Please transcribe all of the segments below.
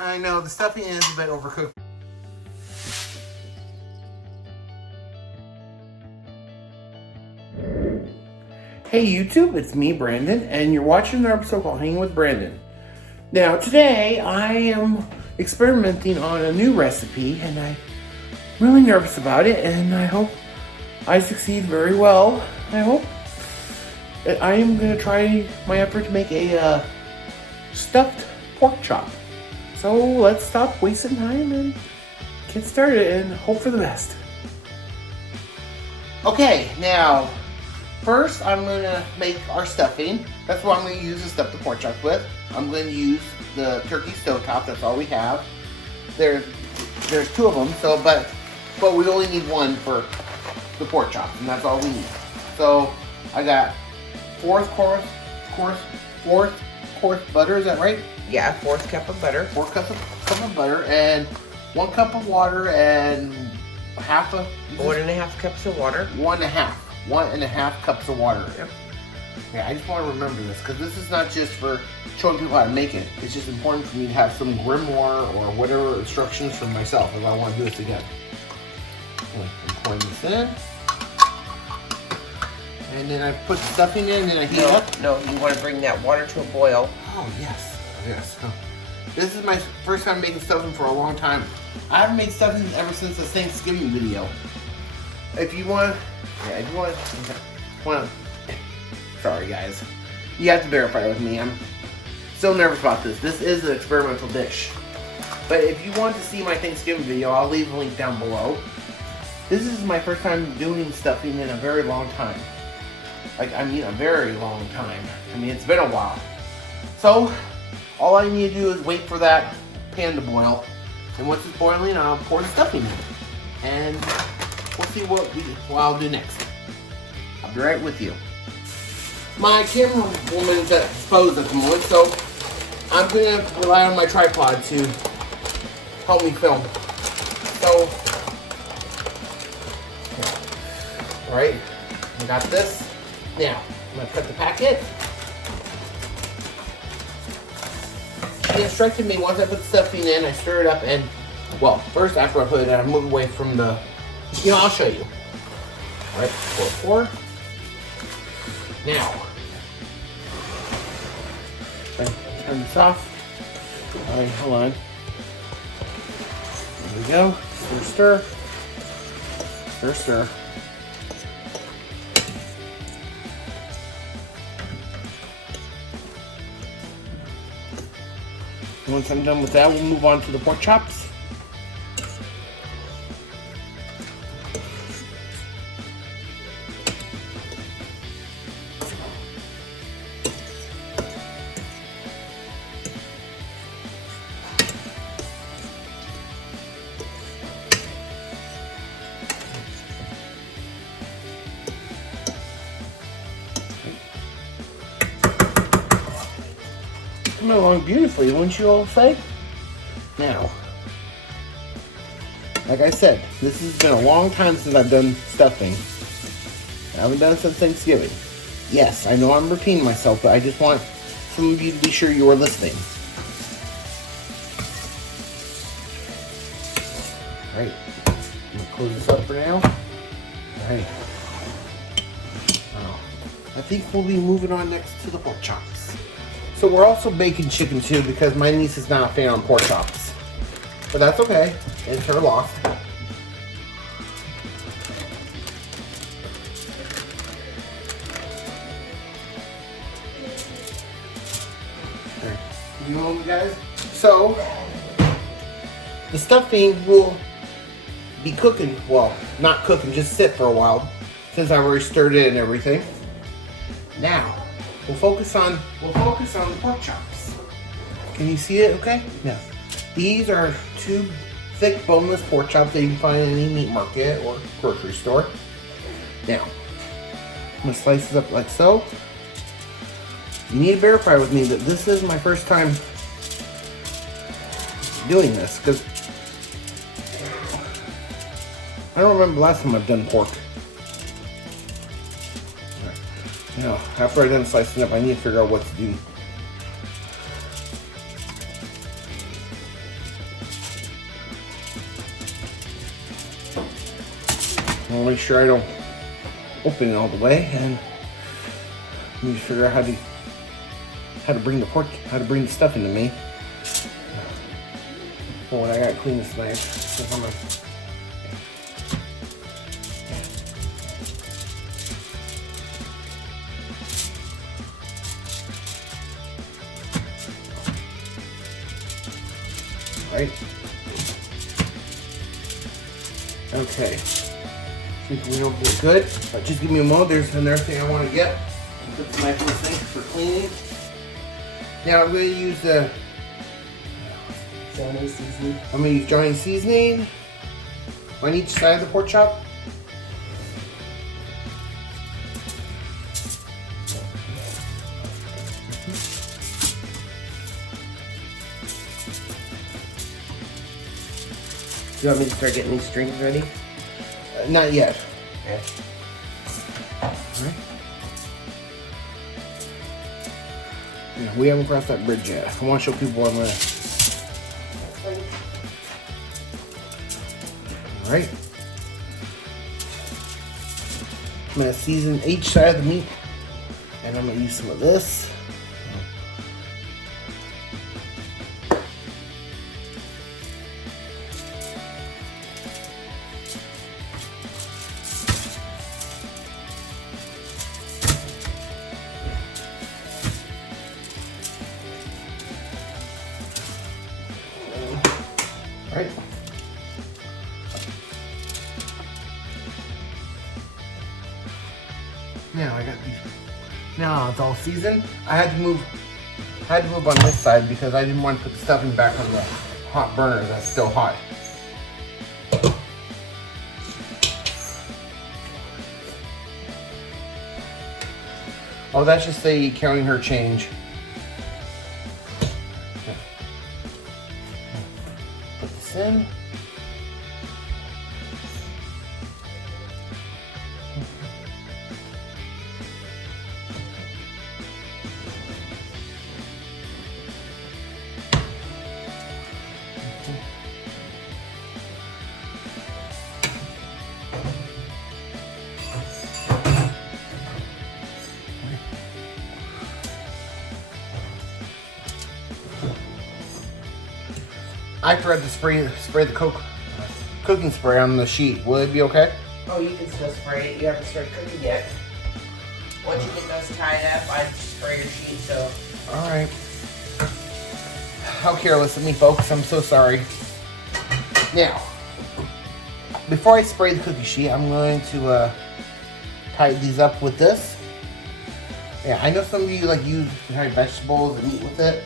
I know the stuffing is a bit overcooked. Hey YouTube, it's me, Brandon, and you're watching an episode called Hanging with Brandon. Now today I am experimenting on a new recipe and I'm really nervous about it, and I hope I succeed very well. I hope. I am going to try my effort to make a stuffed pork chop. So let's stop wasting time and get started and hope for the best. Okay, now first I'm going to make our stuffing. That's what I'm going to use to stuff the pork chop with. I'm going to use the turkey stovetop. That's all we have. There's two of them, so but we only need one for the pork chop, and that's all we need. So I got fourth course butter. Is that right? Yeah, fourth cup of butter. Fourth cup of butter, and 1 cup of water, and half a 1.5 cups of water. 1.5 cups of water. Yep. Yeah, I just want to remember this because this is not just for showing people how to make it. It's just important for me to have some grimoire or whatever instructions for myself if I want to do this again. I'm pouring this in. And then I put the stuffing in and I heat it up. No, you want to bring that water to a boil. Oh, yes. Yes. This is my first time making stuffing for a long time. I haven't made stuffing ever since the Thanksgiving video. If you want, sorry guys. You have to verify with me. I'm still nervous about this. This is an experimental dish. But if you want to see my Thanksgiving video, I'll leave a link down below. This is my first time doing stuffing in a very long time. Like, I mean a very long time. I mean, it's been a while. So, all I need to do is wait for that pan to boil. And once it's boiling, I'll pour the stuffing in. And we'll see what I'll do next. I'll be right with you. My camera woman's exposed at the moment, so I'm going to rely on my tripod to help me film. So, alright, I got this. Now, I'm going to cut the packet. She instructed me once I put the stuffing in, I stir it up, and, well, first after I put it in, I move away from the, I'll show you. Alright, pour. Now, turn this off. Alright, hold on. There we go. Stir. Stir. Once I'm done with that, we'll move on to the pork chops. Coming along beautifully, wouldn't you all say? Now, like I said, this has been a long time since I've done stuffing. I haven't done it since Thanksgiving. Yes, I know I'm repeating myself, but I just want some of you to be sure you are listening. Alright, I'm gonna close this up for now. Alright. I think we'll be moving on next to the pork chops. So we're also baking chicken too because my niece is not a fan of pork chops. But that's okay. It's her loss. Okay. You know, guys? So, the stuffing will be cooking, well, not cooking, just sit for a while since I've already stirred it and everything. Now, we'll focus on the pork chops. Can you see it okay? No. These are 2 thick boneless pork chops that you can find in any meat market or grocery store. Now, I'm gonna slice this up like so. You need to verify with me that this is my first time doing this because I don't remember the last time I've done pork. Now, after I'm done slicing up, I need to figure out what to do. I'll make sure I don't open it all the way, and need to figure out how to bring the stuff into me. Oh, and I gotta clean this knife. Right. Okay. See if we don't get good. But just give me a moment. There's another thing I want to get. Put the knife in the sink for cleaning. Now I'm going to use Johnny seasoning. I'm going to use Johnny seasoning on each side of the pork chop. Do you want me to start getting these strings ready? Not yet. Okay. Alright. Yeah, we haven't crossed that bridge yet. I want to show people what I'm going to. Alright. I'm going to season each side of the meat. And I'm going to use some of this. Right. Now I got these. Now it's all seasoned. I had to move on this side because I didn't want to put the stuffing back on the hot burner that's still hot. Oh, that's just say counting her change. Put this in. I forgot to spray the cooking spray on the sheet. Will it be okay? Oh, you can still spray it. You haven't started cooking yet. Once you get those tied up, I spray your sheet. So. All right. How careless of me, folks. I'm so sorry. Now, before I spray the cookie sheet, I'm going to tie these up with this. Yeah, I know some of you like use vegetables and eat with it.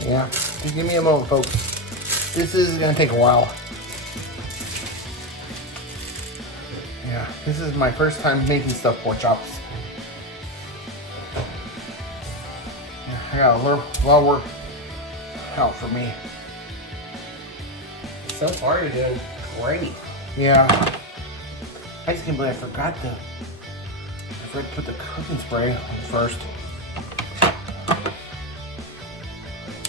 Yeah, just give me a moment, folks. This is gonna take a while. Yeah, this is my first time making stuffed pork chops. Yeah, I got a lot of work out for me. So far, you're doing great. Yeah, I just can't believe I forgot to put the cooking spray on first.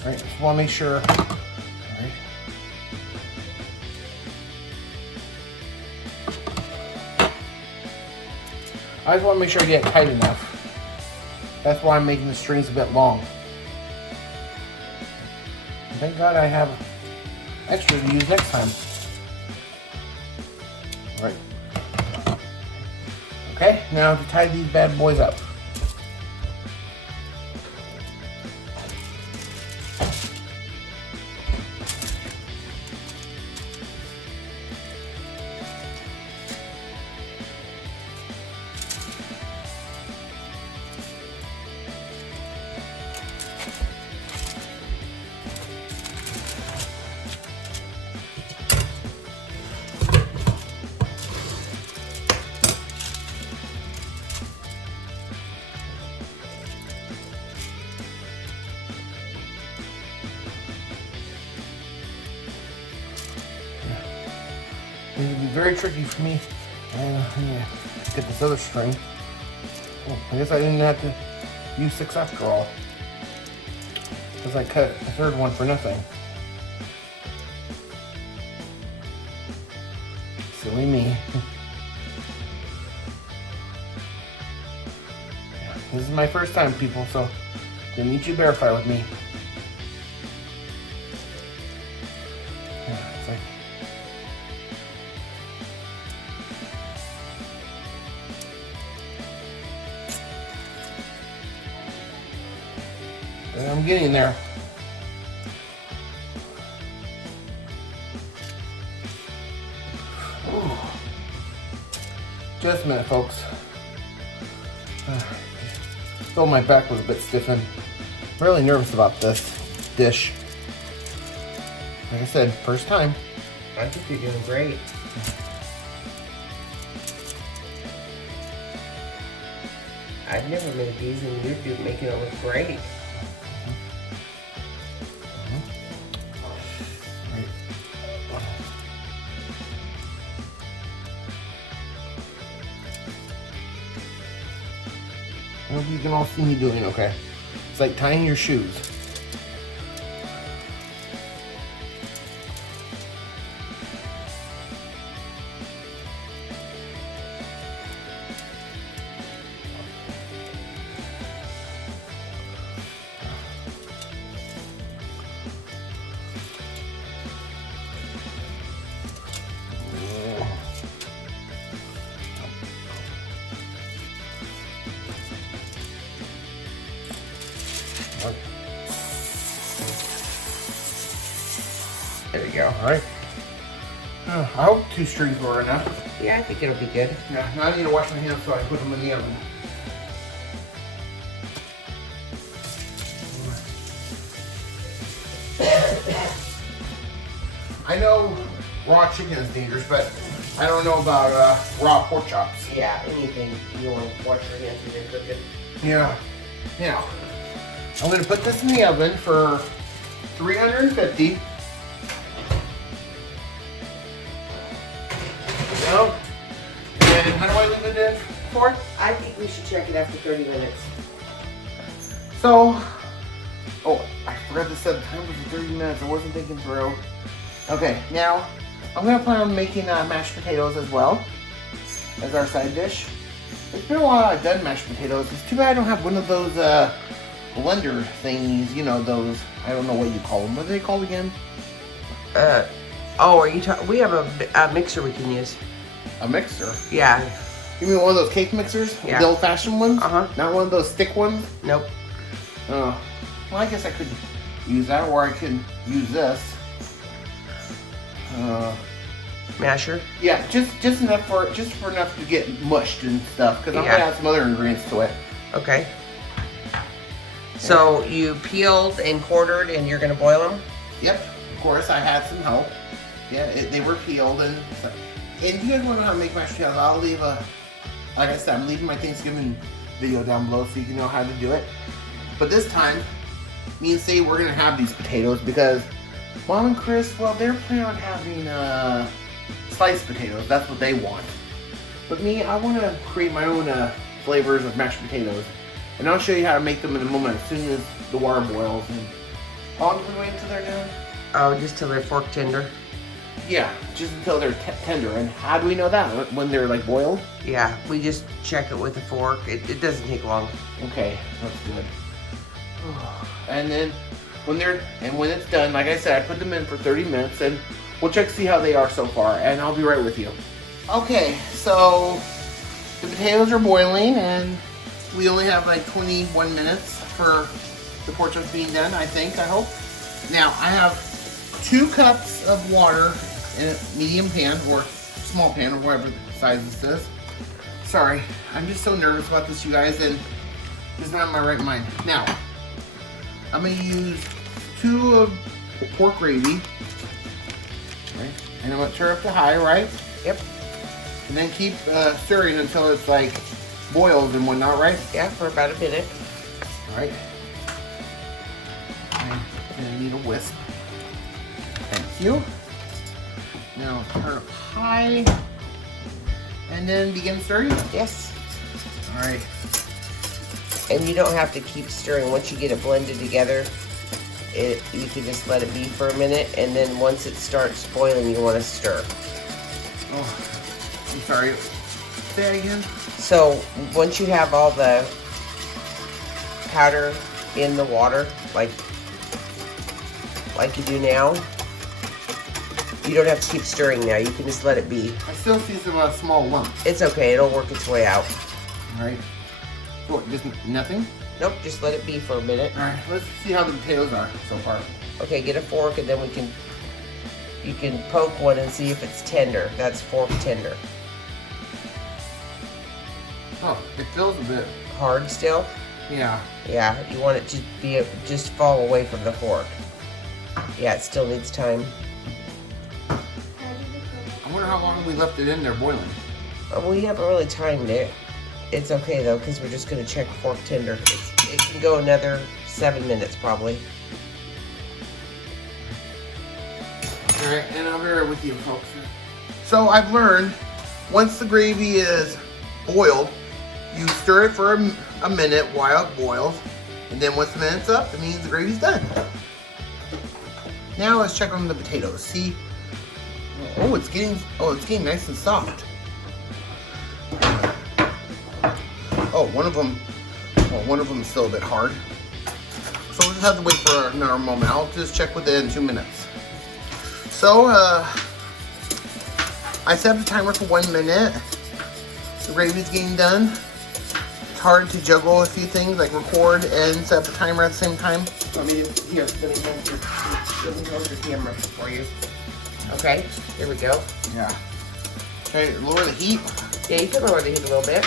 All right, just want to make sure. All right. I just want to make sure I get it tight enough. That's why I'm making the strings a bit long. And thank God I have extra to use next time. All right. Okay, now to tie these bad boys up. It would be very tricky for me. Yeah, to get this other string. Oh, I guess I didn't have to use 6 after all. Because I cut the third one for nothing. Silly me. Yeah, this is my first time, people, so gonna need you to bear fight with me. Yeah, it's like... I'm getting there. Ooh. Just a minute, folks. Though my back was a bit stiffened. I'm really nervous about this dish. Like I said, first time. I think you're doing great. I've never made these, and you're making it look great. I hope you can all see me doing okay. It's like tying your shoes. There we go. Alright. I hope 2 strings were enough. Yeah, I think it'll be good. Yeah, now I need to wash my hands so I can put them in the oven. I know raw chicken is dangerous, but I don't know about raw pork chops. Yeah, anything you want to wash your hands when you're cooking. Yeah. Now, I'm going to put this in the oven for 350. No. And how do I leave it in for? I think we should check it after 30 minutes. So, oh, I forgot to set the timer for 30 minutes. I wasn't thinking through. Okay, now I'm gonna plan on making mashed potatoes as well as our side dish. It's been a while I've done mashed potatoes. It's too bad I don't have one of those blender thingies. You know those. I don't know what you call them. What are they called again? Oh, are you talking? We have a mixer we can use. A mixer. Yeah. You mean one of those cake mixers? Yeah. The old-fashioned ones? Uh-huh. Not one of those stick ones? Nope. Oh. Well, I guess I could use that, or I could use this. Masher. Yeah, just enough for enough to get mushed and stuff, because I'm Yeah. gonna add some other ingredients to it. Okay. So you peeled and quartered, and you're gonna boil them. Yep. Of course, I had some help. Yeah, they were peeled and stuff. And if you guys want to know how to make mashed potatoes, I'll leave like I said, I'm leaving my Thanksgiving video down below so you can know how to do it. But this time, me and Sadie, we're gonna have these potatoes because Mom and Chris, well, they're planning on having sliced potatoes. That's what they want. But me, I want to create my own flavors of mashed potatoes, and I'll show you how to make them in a moment as soon as the water boils. And how long do we wait until they're done? Oh, just till they're fork tender. Yeah, just until they're tender. And how do we know that? When they're like boiled? Yeah, we just check it with a fork. It doesn't take long. Okay, that's good. And then when it's done, like I said, I put them in for 30 minutes and we'll check to see how they are so far, and I'll be right with you. Okay, so the potatoes are boiling and we only have like 21 minutes for the pork chops being done, I hope. Now, I have 2 cups of water in a medium pan or small pan or whatever size this is. Sorry, I'm just so nervous about this, you guys, and it's not in my right mind. Now, I'm gonna use 2 of pork gravy, right? And I'm gonna turn up to high, right? Yep. And then keep stirring until it's like boils and whatnot, right? Yeah, for about a minute. All right. I'm gonna need a whisk. Thank you. Now turn up high, and then begin stirring. Yes. All right. And you don't have to keep stirring. Once you get it blended together, you can just let it be for a minute, and then once it starts boiling, you want to stir. Oh, sorry. Say that again. So once you have all the powder in the water, like you do now, you don't have to keep stirring now. You can just let it be. I still see some small lumps. It's okay. It'll work its way out. All right. Oh, just nothing? Nope. Just let it be for a minute. All right. Let's see how the potatoes are so far. Okay. Get a fork, and then you can poke one and see if it's tender. That's fork tender. Oh, it feels a bit Hard still? Yeah. Yeah. You want it to be just fall away from the fork. Yeah. It still needs time. I wonder how long we left it in there boiling. We haven't really timed it. It's okay though, because we're just gonna check fork tender. It can go another 7 minutes probably. All right, and I'll be right with you, folks. So I've learned, once the gravy is boiled, you stir it for a minute while it boils, and then once the minute's up, it means the gravy's done. Now let's check on the potatoes. See? Oh, it's getting nice and soft. Oh, one of them is still a bit hard. So we'll just have to wait for another moment. I'll just check with it in 2 minutes. So, I set the timer for 1 minute. The gravy's getting done. It's hard to juggle a few things, like record and set the timer at the same time. Let me hold your camera for you. Okay, here we go. Yeah. Okay, lower the heat. Yeah, you can lower the heat a little bit.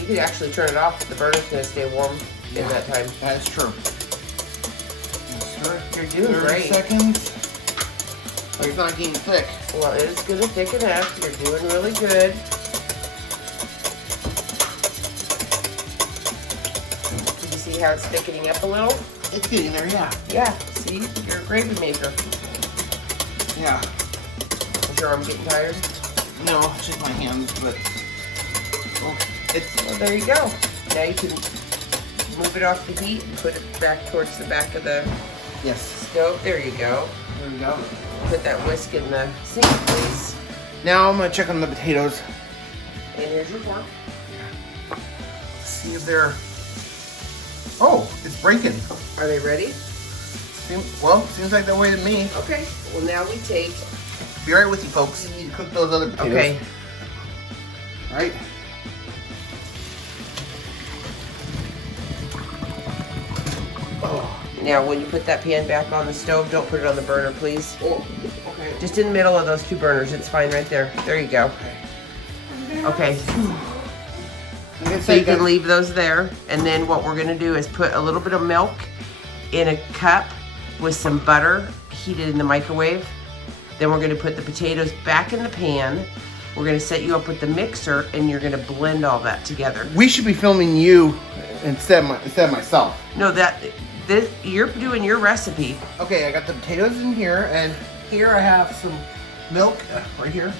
You can actually turn it off. The burner's gonna stay warm in that time. That is true. You're doing 30 great. seconds. Like it's not getting thick. Well, it is gonna thicken up. You're doing really good. Can you see how it's thickening up a little? It's getting there, yeah. Yeah, see? You're a gravy maker. Yeah. Is your arm getting tired? No, it's just my hands, but well, Well, there you go. Now you can move it off the heat and put it back towards the back of the yes. stove. There you go. There we go. Put that whisk in the sink, please. Now I'm gonna check on the potatoes. And here's your fork. See if they're. Oh, it's breaking. Are they ready? Seems like they're waiting to me. Okay. Well, now we take. Be right with you, folks. You need to cook those other potatoes. Okay. All right. Now, when you put that pan back on the stove, don't put it on the burner, please. Oh, okay. Just in the middle of those two burners. It's fine right there. There you go. Okay. So you can leave those there. And then what we're going to do is put a little bit of milk in a cup with some butter heated in the microwave. Then we're going to put the potatoes back in the pan. We're going to set you up with the mixer, and you're going to blend all that together. We should be filming you instead of myself. No, you're doing your recipe. Okay, I got the potatoes in here, and here I have some milk right here.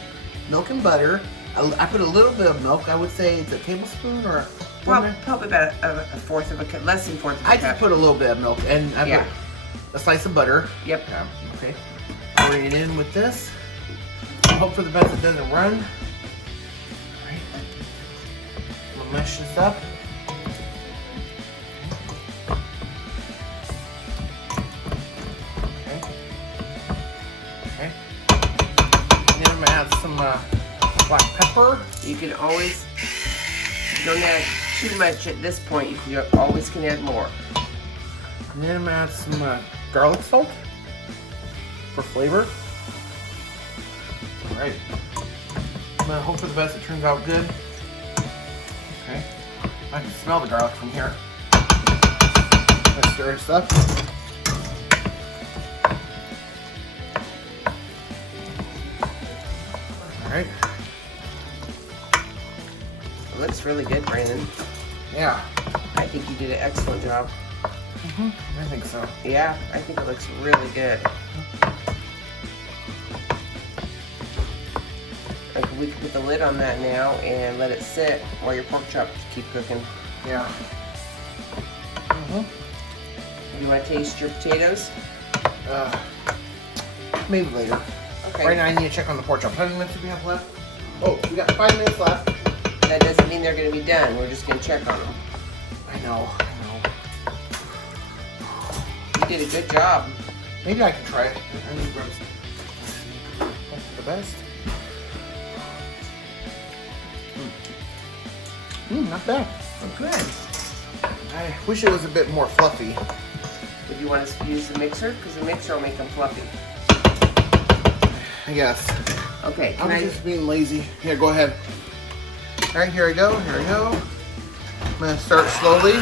Milk and butter. I put a little bit of milk. I would say it's a tablespoon or Probably about a fourth of a cup, less than fourth of a I cup. just put a little bit of milk, and I put a slice of butter. Yep. Yeah. Okay. Pouring it in with this. Hope for the best it doesn't run. All right. I'm gonna mash this up. Okay. Okay. And then I'm gonna add some black pepper. You can always, you don't add too much at this point. You always can add more. And then I'm gonna add some garlic salt for flavor. All right. I'm gonna hope for the best it turns out good. Okay. I can smell the garlic from here. Let's stir this up. All right. It looks really good, Brandon. Yeah. I think you did an excellent job. I think so. Yeah, I think it looks really good. Okay, we can put the lid on that now and let it sit while your pork chops keep cooking. Yeah. You want to taste your potatoes? Maybe later. Okay. Right now I need to check on the pork chop. How many minutes do we have left? Oh, we got 5 minutes left. That doesn't mean they're gonna be done. We're just gonna check on them. I know. You did a good job. Maybe I can try it. I need rubs. The best. Not bad. Oh, good. I wish it was a bit more fluffy. Would you want to use the mixer? Because the mixer will make them fluffy. I guess. Okay, I'm just being lazy. Here, go ahead. All right, here I go. Here I go. I'm gonna start slowly.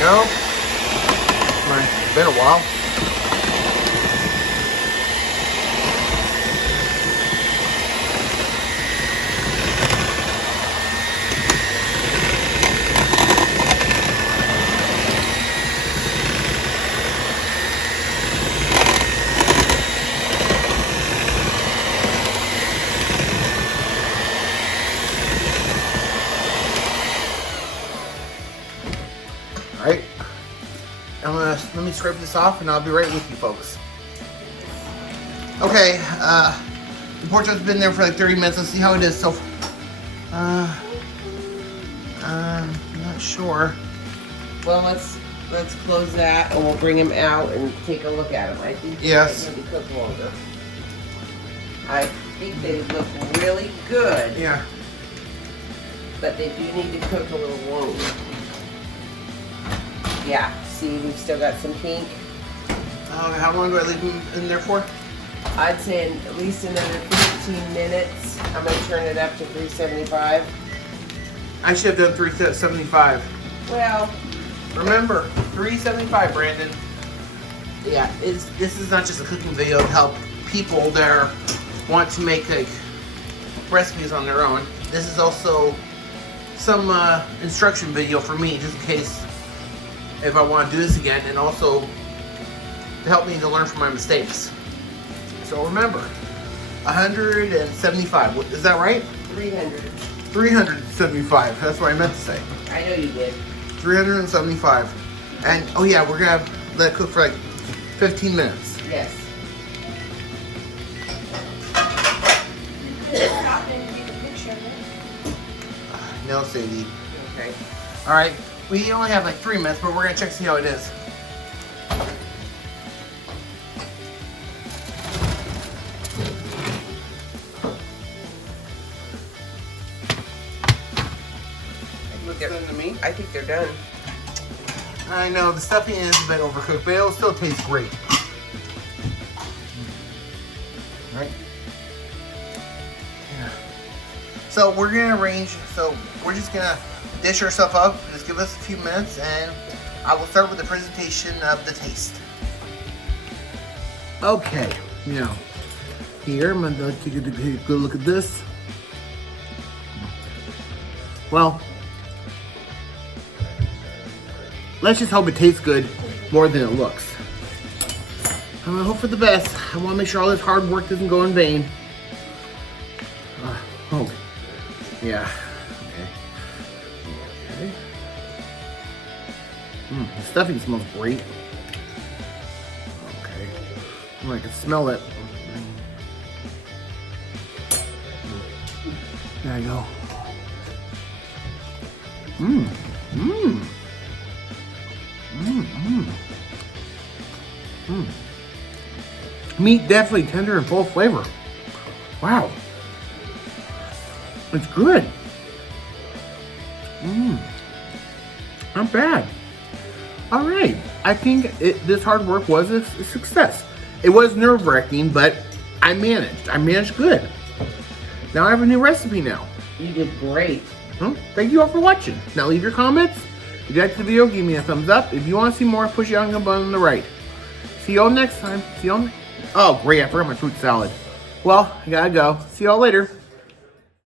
Go. It's been a while. All right. Let me scrape this off and I'll be right with you folks. Okay, the pork chop's been there for like 30 minutes. Let's see how it is so far. I'm not sure. Well, let's close that and we'll bring them out and take a look at them. I think Yes. they maybe cook longer. I think they look really good, Yeah. but they do need to cook a little longer. Yeah, see, we've still got some pink. How long do I leave them in there for? I'd say at least another 15 minutes. I'm gonna turn it up to 375. I should have done 375. Well, Remember, 375, Brandon. Yeah, this is not just a cooking video to help people that want to make like recipes on their own. This is also some instruction video for me, just in case if I want to do this again, and also to help me to learn from my mistakes. So remember, 175. Is that right? 300. 375. That's what I meant to say. I know you did. 375. And oh yeah, we're gonna let it cook for like 15 minutes. Yes. Stop and take a picture. No, Sadie. Okay. All right, we only have like 3 minutes, but we're gonna check to see how it is. Looking to me, I think they're done. I know the stuffing is a bit overcooked, but it'll still taste great. All right. Yeah. So we're gonna arrange. So we're just gonna dish ourselves up. Just give us a few minutes, and I will start with the presentation of the taste. Okay. Now, here I'm gonna take a good look at this. Well, let's just hope it tastes good more than it looks. I'm gonna hope for the best. I wanna make sure all this hard work doesn't go in vain. Oh, yeah, okay. The stuffing smells great. Okay, I can smell it. There you go. Meat definitely tender and full of flavor. Wow. It's good. Not bad. All right. I think this hard work was a success. It was nerve-wracking, but I managed. I managed good. Now I have a new recipe now. You did great. Thank you all for watching. Now leave your comments. If you liked the video, give me a thumbs up. If you want to see more, push the icon button on the right. See you all next time. Oh, great. I forgot my fruit salad. Well, I gotta go. See you all later.